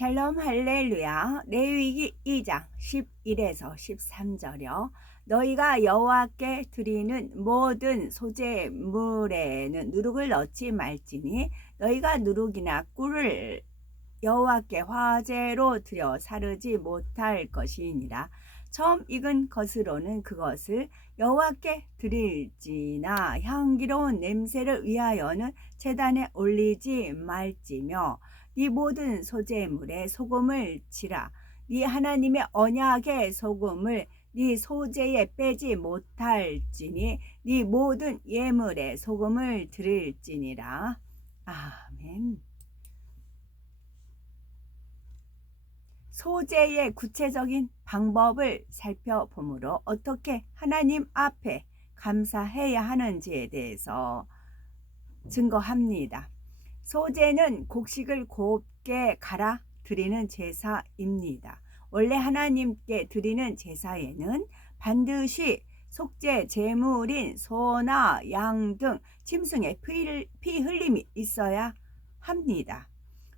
샬롬 할렐루야. 레위기 2장 11에서 13절이요. 너희가 여호와께 드리는 모든 소제물에는 누룩을 넣지 말지니 너희가 누룩이나 꿀을 여호와께 화제로 드려 사르지 못할 것이니라. 처음 익은 것으로는 그것을 여호와께 드릴지나 향기로운 냄새를 위하여는 제단에 올리지 말지며 네 모든 소제물에 소금을 치라. 네 하나님의 언약의 소금을 네 소제에 빼지 못할지니 네 모든 예물에 소금을 드릴지니라. 아멘. 소제의 구체적인 방법을 살펴보므로 어떻게 하나님 앞에 감사해야 하는지에 대해서 증거합니다. 소제는 곡식을 곱게 갈아 드리는 제사입니다. 원래 하나님께 드리는 제사에는 반드시 속죄 제물인 소나 양 등 짐승의 피 흘림이 있어야 합니다.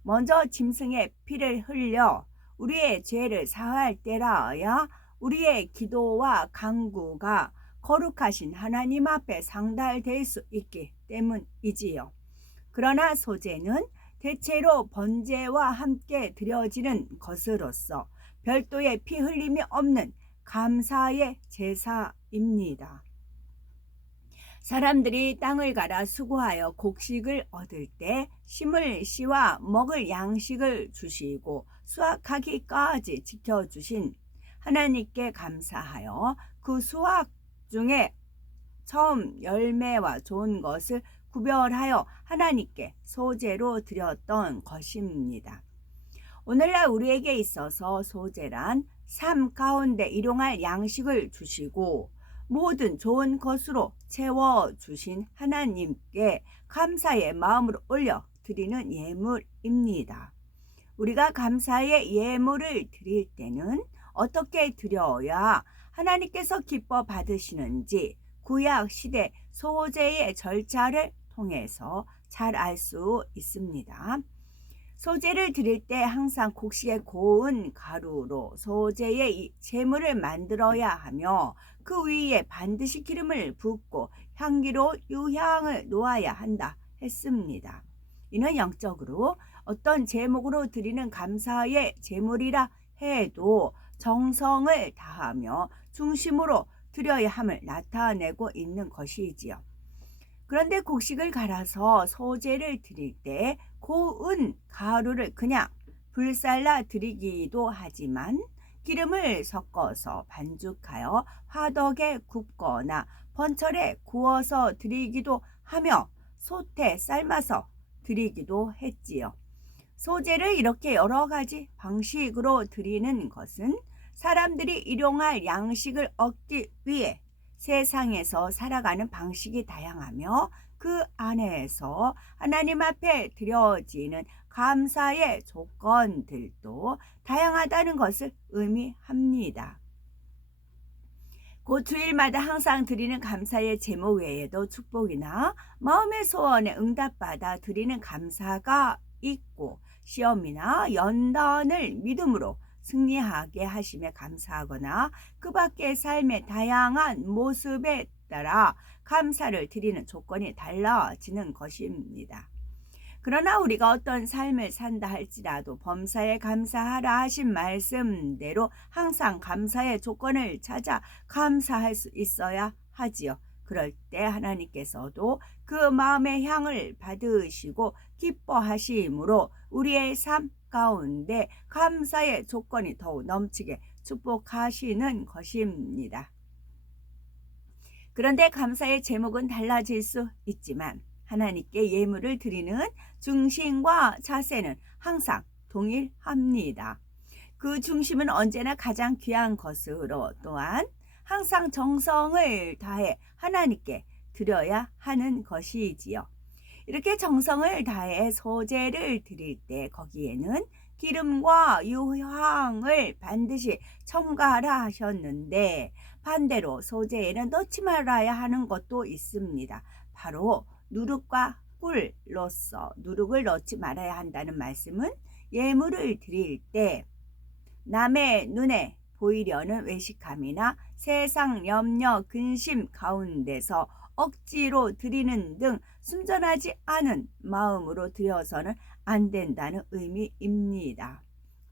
먼저 짐승의 피를 흘려 우리의 죄를 사할 때라야 우리의 기도와 간구가 거룩하신 하나님 앞에 상달될 수 있기 때문이지요. 그러나 소제는 대체로 번제와 함께 드려지는 것으로서 별도의 피 흘림이 없는 감사의 제사입니다. 사람들이 땅을 갈아 수고하여 곡식을 얻을 때 심을 씨와 먹을 양식을 주시고 수확하기까지 지켜주신 하나님께 감사하여 그 수확 중에 처음 열매와 좋은 것을 구별하여 하나님께 소제로 드렸던 것입니다. 오늘날 우리에게 있어서 소제란 삶 가운데 일용할 양식을 주시고 모든 좋은 것으로 채워주신 하나님께 감사의 마음으로 올려 드리는 예물입니다. 우리가 감사의 예물을 드릴 때는 어떻게 드려야 하나님께서 기뻐 받으시는지 구약 시대 소제의 절차를 통해서 잘 알 수 있습니다. 소제를 드릴 때 항상 곡식의 고운 가루로 소제의 제물을 만들어야 하며 그 위에 반드시 기름을 붓고 향기로 유향을 놓아야 한다 했습니다. 이는 영적으로 어떤 제목으로 드리는 감사의 제물이라 해도 정성을 다하며 중심으로 드려야 함을 나타내고 있는 것이지요. 그런데 곡식을 갈아서 소제를 드릴 때 고운 가루를 그냥 불살라 드리기도 하지만 기름을 섞어서 반죽하여 화덕에 굽거나 번철에 구워서 드리기도 하며 솥에 삶아서 드리기도 했지요. 소제를 이렇게 여러 가지 방식으로 드리는 것은 사람들이 일용할 양식을 얻기 위해 세상에서 살아가는 방식이 다양하며 그 안에서 하나님 앞에 드려지는 감사의 조건들도 다양하다는 것을 의미합니다. 그 주일마다 항상 드리는 감사의 제목 외에도 축복이나 마음의 소원에 응답받아 드리는 감사가 있고 시험이나 연단을 믿음으로 승리하게 하심에 감사하거나 그 밖의 삶의 다양한 모습에 따라 감사를 드리는 조건이 달라지는 것입니다. 그러나 우리가 어떤 삶을 산다 할지라도 범사에 감사하라 하신 말씀대로 항상 감사의 조건을 찾아 감사할 수 있어야 하지요. 그럴 때 하나님께서도 그 마음의 향을 받으시고 기뻐하심으로 우리의 삶 가운데 감사의 조건이 더욱 넘치게 축복하시는 것입니다. 그런데 감사의 제목은 달라질 수 있지만 하나님께 예물을 드리는 중심과 자세는 항상 동일합니다. 그 중심은 언제나 가장 귀한 것으로 또한 항상 정성을 다해 하나님께 드려야 하는 것이지요. 이렇게 정성을 다해 소제를 드릴 때 거기에는 기름과 유향을 반드시 첨가하라 하셨는데 반대로 소제에는 넣지 말아야 하는 것도 있습니다. 바로 누룩과 꿀로서 누룩을 넣지 말아야 한다는 말씀은 예물을 드릴 때 남의 눈에 보이려는 외식함이나 세상 염려 근심 가운데서 억지로 드리는 등 순전하지 않은 마음으로 드려서는 안 된다는 의미입니다.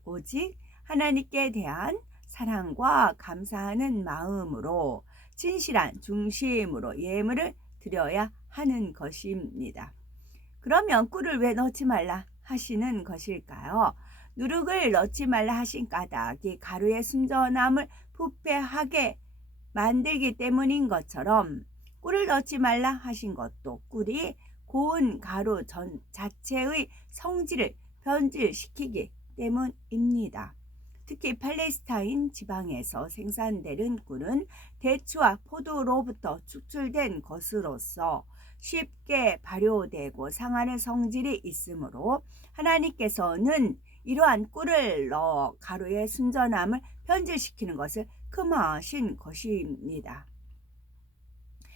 오직 하나님께 대한 사랑과 감사하는 마음으로 진실한 중심으로 예물을 드려야 하는 것입니다. 그러면 꿀을 왜 넣지 말라 하시는 것일까요? 누룩을 넣지 말라 하신 까닭이 가루의 순전함을 부패하게 만들기 때문인 것처럼 꿀을 넣지 말라 하신 것도 꿀이 고운 가루 자체의 성질을 변질시키기 때문입니다. 특히 팔레스타인 지방에서 생산되는 꿀은 대추와 포도로부터 축출된 것으로서 쉽게 발효되고 상하는 성질이 있으므로 하나님께서는 이러한 꿀을 넣어 가루의 순전함을 변질시키는 것을 금하신 것입니다.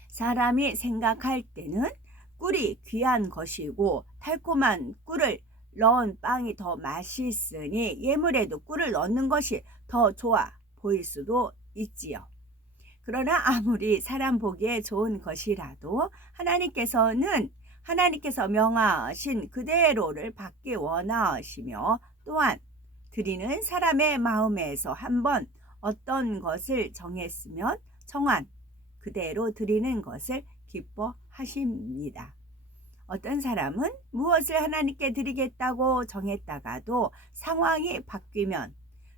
사람이 생각할 때는 꿀이 귀한 것이고 달콤한 꿀을 넣은 빵이 더 맛있으니 예물에도 꿀을 넣는 것이 더 좋아 보일 수도 있지요. 그러나 아무리 사람 보기에 좋은 것이라도 하나님께서 명하신 그대로를 받기 원하시며 또한 드리는 사람의 마음에서 한번 어떤 것을 정한 그대로 드리는 것을 기뻐하십니다. 어떤 사람은 무엇을 하나님께 드리겠다고 정했다가도 상황이 바뀌면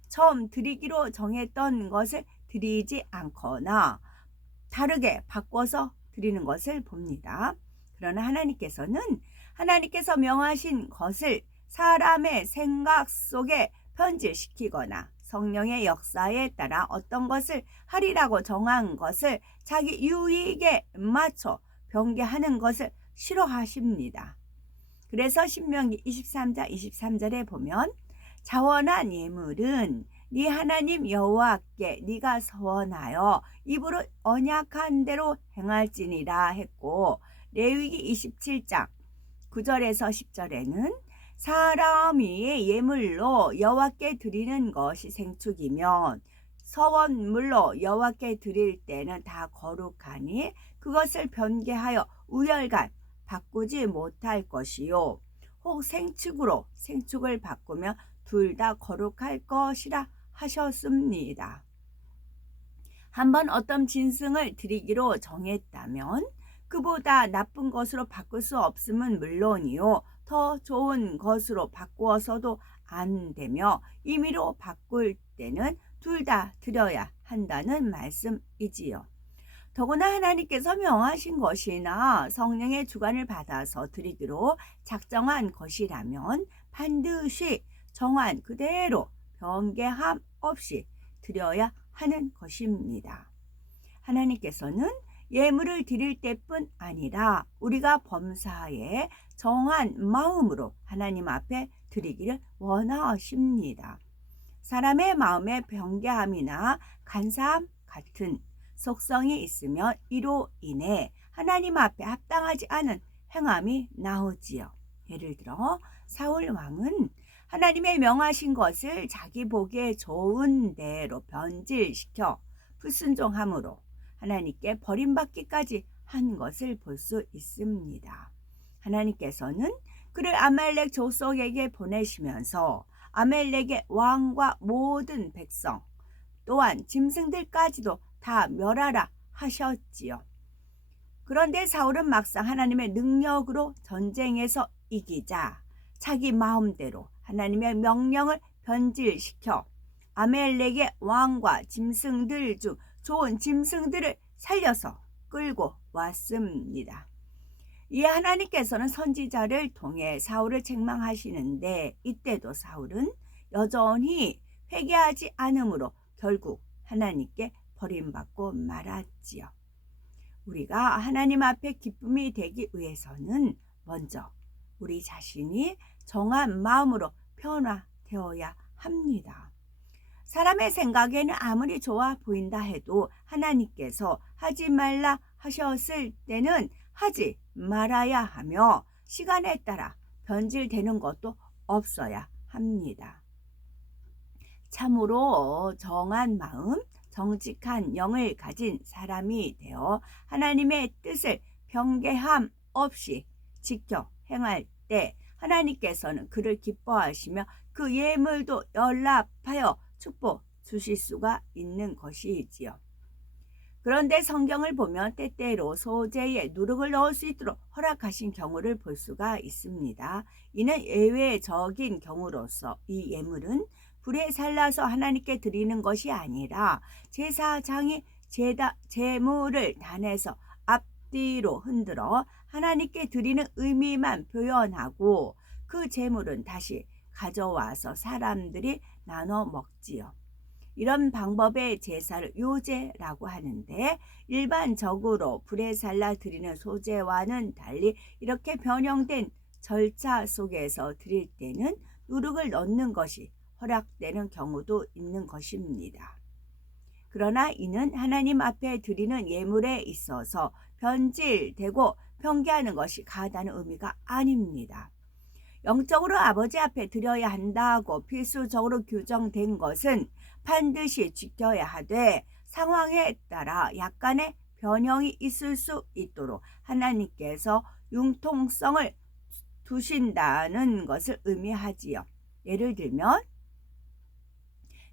처음 드리기로 정했던 것을 드리지 않거나 다르게 바꿔서 드리는 것을 봅니다. 그러나 하나님께서 명하신 것을 사람의 생각 속에 변질시키거나 성령의 역사에 따라 어떤 것을 하리라고 정한 것을 자기 유익에 맞춰 변개하는 것을 싫어하십니다. 그래서 신명기 23장 23절에 보면 자원한 예물은 네 하나님 여호와께 네가 서원하여 입으로 언약한 대로 행할지니라 했고, 레위기 27장 9절에서 10절에는 사람이 예물로 여호와께 드리는 것이 생축이면 서원물로 여호와께 드릴 때는 다 거룩하니 그것을 변개하여 우열간 바꾸지 못할 것이요, 혹 생축으로 생축을 바꾸면 둘 다 거룩할 것이라 하셨습니다. 한번 어떤 짐승을 드리기로 정했다면 그보다 나쁜 것으로 바꿀 수 없음은 물론이요, 더 좋은 것으로 바꾸어서도 안 되며 임의로 바꿀 때는 둘 다 드려야 한다는 말씀이지요. 더구나 하나님께서 명하신 것이나 성령의 주관을 받아서 드리기로 작정한 것이라면 반드시 정한 그대로 변개함 없이 드려야 하는 것입니다. 하나님께서는 예물을 드릴 때뿐 아니라 우리가 범사에 정한 마음으로 하나님 앞에 드리기를 원하십니다. 사람의 마음에 변개함이나 간사함 같은 속성이 있으면 이로 인해 하나님 앞에 합당하지 않은 행함이 나오지요. 예를 들어 사울 왕은 하나님의 명하신 것을 자기 보기에 좋은 대로 변질시켜 불순종함으로 하나님께 버림받기까지 한 것을 볼 수 있습니다. 하나님께서는 그를 아말렉 족속에게 보내시면서 아말렉의 왕과 모든 백성 또한 짐승들까지도 다 멸하라 하셨지요. 그런데 사울은 막상 하나님의 능력으로 전쟁에서 이기자 자기 마음대로 하나님의 명령을 변질시켜 아멜렉의 왕과 짐승들 중 좋은 짐승들을 살려서 끌고 왔습니다. 이에 하나님께서는 선지자를 통해 사울을 책망하시는데 이때도 사울은 여전히 회개하지 않으므로 결국 하나님께 버림받고 말았지요. 우리가 하나님 앞에 기쁨이 되기 위해서는 먼저 우리 자신이 정한 마음으로 변화되어야 합니다. 사람의 생각에는 아무리 좋아 보인다 해도 하나님께서 하지 말라 하셨을 때는 하지 말아야 하며 시간에 따라 변질되는 것도 없어야 합니다. 합니다. 참으로 정한 마음, 정직한 영을 가진 사람이 되어 하나님의 뜻을 변개함 없이 지켜 행할 때 하나님께서는 그를 기뻐하시며 그 예물도 연락하여 축복 주실 수가 있는 것이지요. 그런데 성경을 보면 때때로 소재에 누룩을 넣을 수 있도록 허락하신 경우를 볼 수가 있습니다. 이는 예외적인 경우로서 이 예물은 불에 살라서 하나님께 드리는 것이 아니라 제사장이 제물을 단에서 앞뒤로 흔들어 하나님께 드리는 의미만 표현하고 그 제물은 다시 가져와서 사람들이 나눠 먹지요. 이런 방법의 제사를 요제라고 하는데 일반적으로 불에 살라 드리는 소제와는 달리 이렇게 변형된 절차 속에서 드릴 때는 누룩을 넣는 것이 허락되는 경우도 있는 것입니다. 그러나 이는 하나님 앞에 드리는 예물에 있어서 변질되고 변개하는 것이 가하다는 의미가 아닙니다. 영적으로 아버지 앞에 드려야 한다고 필수적으로 규정된 것은 반드시 지켜야 하되 상황에 따라 약간의 변형이 있을 수 있도록 하나님께서 융통성을 두신다는 것을 의미하지요. 예를 들면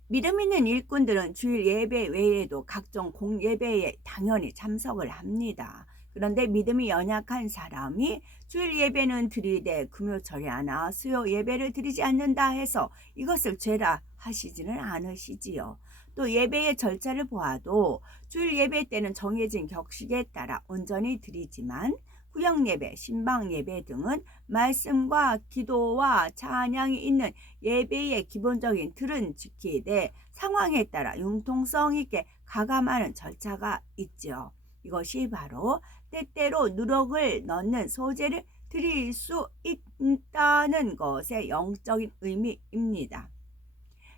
믿음 있는 일꾼들은 주일 예배 외에도 각종 공예배에 당연히 참석을 합니다. 그런데 믿음이 연약한 사람이 주일 예배는 드리되 금요철야나 수요 예배를 드리지 않는다 해서 이것을 죄라 하시지는 않으시지요. 또 예배의 절차를 보아도 주일 예배 때는 정해진 격식에 따라 온전히 드리지만 구역 예배, 신방 예배 등은 말씀과 기도와 찬양이 있는 예배의 기본적인 틀은 지키되 상황에 따라 융통성 있게 가감하는 절차가 있죠. 이것이 바로 때때로 누룩을 넣는 소재를 드릴 수 있다는 것의 영적인 의미입니다.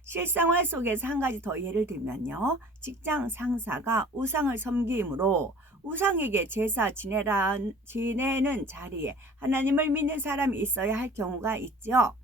실생활 속에서 한 가지 더 예를 들면요. 직장 상사가 우상을 섬기므로 우상에게 제사 지내는 자리에 하나님을 믿는 사람이 있어야 할 경우가 있죠.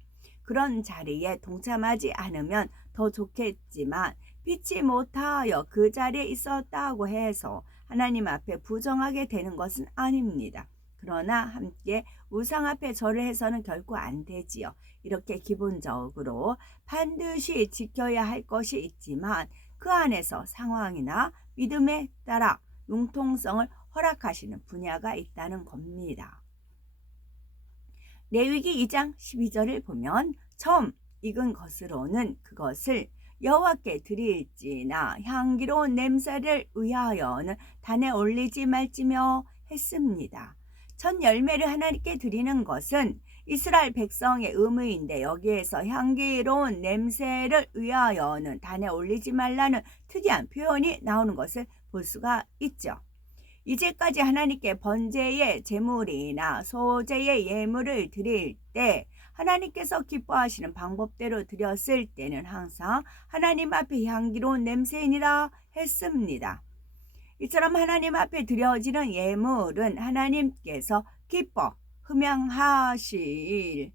그런 자리에 동참하지 않으면 더 좋겠지만 믿지 못하여 그 자리에 있었다고 해서 하나님 앞에 부정하게 되는 것은 아닙니다. 그러나 함께 우상 앞에 절을 해서는 결코 안 되지요. 이렇게 기본적으로 반드시 지켜야 할 것이 있지만 그 안에서 상황이나 믿음에 따라 융통성을 허락하시는 분야가 있다는 겁니다. 레위기 2장 12절을 보면 처음 익은 것으로는 그것을 여호와께 드릴지나 향기로운 냄새를 위하여는 단에 올리지 말지며 했습니다. 첫 열매를 하나님께 드리는 것은 이스라엘 백성의 의무인데 여기에서 향기로운 냄새를 위하여는 단에 올리지 말라는 특이한 표현이 나오는 것을 볼 수가 있죠. 이제까지 하나님께 번제의 제물이나 소제의 예물을 드릴 때 하나님께서 기뻐하시는 방법대로 드렸을 때는 항상 하나님 앞에 향기로운 냄새이니라 했습니다. 이처럼 하나님 앞에 드려지는 예물은 하나님께서 기뻐 흠양하실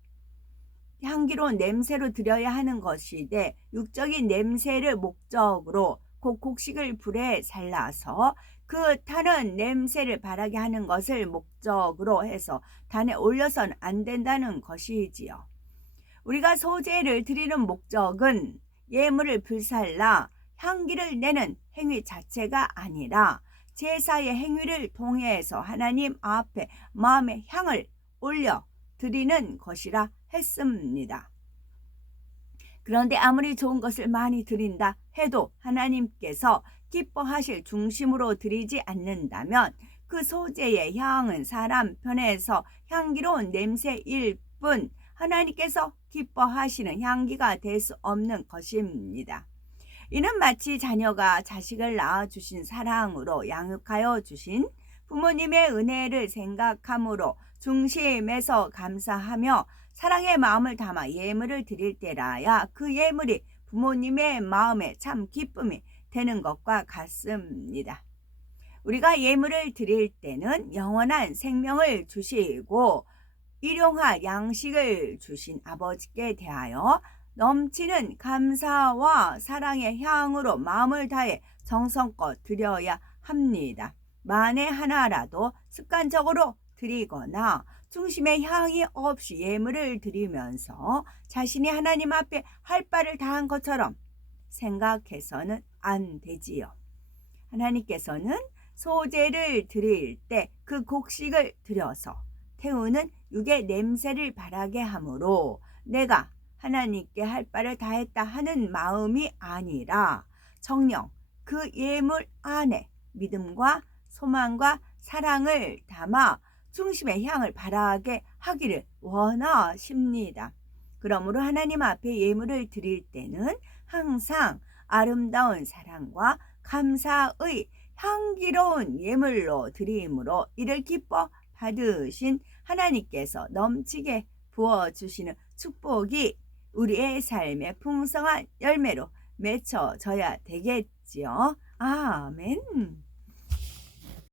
향기로운 냄새로 드려야 하는 것이되 육적인 냄새를 목적으로 곡식을 불에 살라서 그 타는 냄새를 바라게 하는 것을 목적으로 해서 단에 올려서는 안 된다는 것이지요. 우리가 소제를 드리는 목적은 예물을 불살라 향기를 내는 행위 자체가 아니라 제사의 행위를 통해서 하나님 앞에 마음의 향을 올려 드리는 것이라 했습니다. 그런데 아무리 좋은 것을 많이 드린다 해도 하나님께서 기뻐하실 중심으로 드리지 않는다면 그 소재의 향은 사람 편에서 향기로운 냄새일 뿐 하나님께서 기뻐하시는 향기가 될 수 없는 것입니다. 이는 마치 자녀가 자식을 낳아주신 사랑으로 양육하여 주신 부모님의 은혜를 생각함으로 중심에서 감사하며 사랑의 마음을 담아 예물을 드릴 때라야 그 예물이 부모님의 마음에 참 기쁨이 되는 것과 같습니다. 우리가 예물을 드릴 때는 영원한 생명을 주시고 일용할 양식을 주신 아버지께 대하여 넘치는 감사와 사랑의 향으로 마음을 다해 정성껏 드려야 합니다. 만에 하나라도 습관적으로 드리거나 중심의 향이 없이 예물을 드리면서 자신이 하나님 앞에 할 바를 다한 것처럼 생각해서는 안 되지요. 하나님께서는 소제를 드릴 때 그 곡식을 드려서 태우는 육의 냄새를 바라게 하므로 내가 하나님께 할 바를 다했다 하는 마음이 아니라 정녕 그 예물 안에 믿음과 소망과 사랑을 담아 중심의 향을 바라게 하기를 원하십니다. 그러므로 하나님 앞에 예물을 드릴 때는 항상 아름다운 사랑과 감사의 향기로운 예물로 드림으로 이를 기뻐 받으신 하나님께서 넘치게 부어주시는 축복이 우리의 삶의 풍성한 열매로 맺혀져야 되겠지요. 아멘.